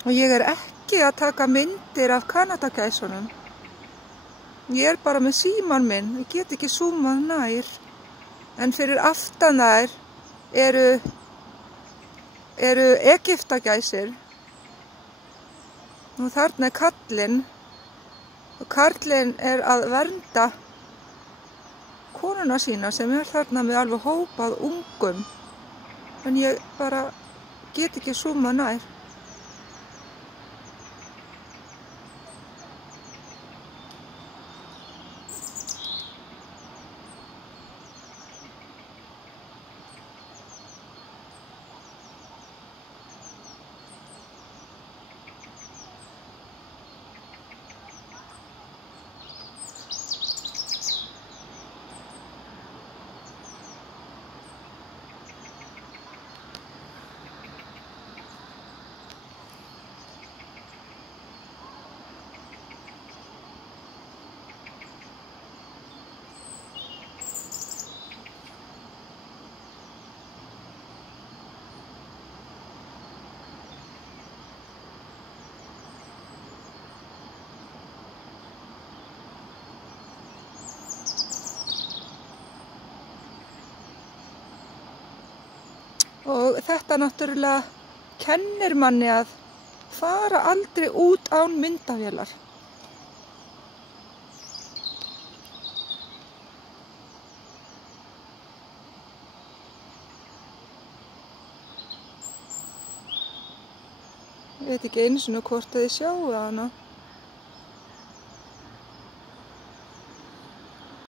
Og ég ekki að taka myndir af kanadagæsunum. Ég bara með símann minn, ég get ekki zoomað nær. En fyrir aftan þær eru egyptagæsir. Og þarna kallinn. Og karlinn að vernda konuna sína sem þarna með alveg hópað ungum. En ég bara get ekki zoomað nær. Og þetta náttúrulega kennir manni að fara aldrei út án myndavélar. Ég veit ekki einu sinni hvort þið sjáu hana.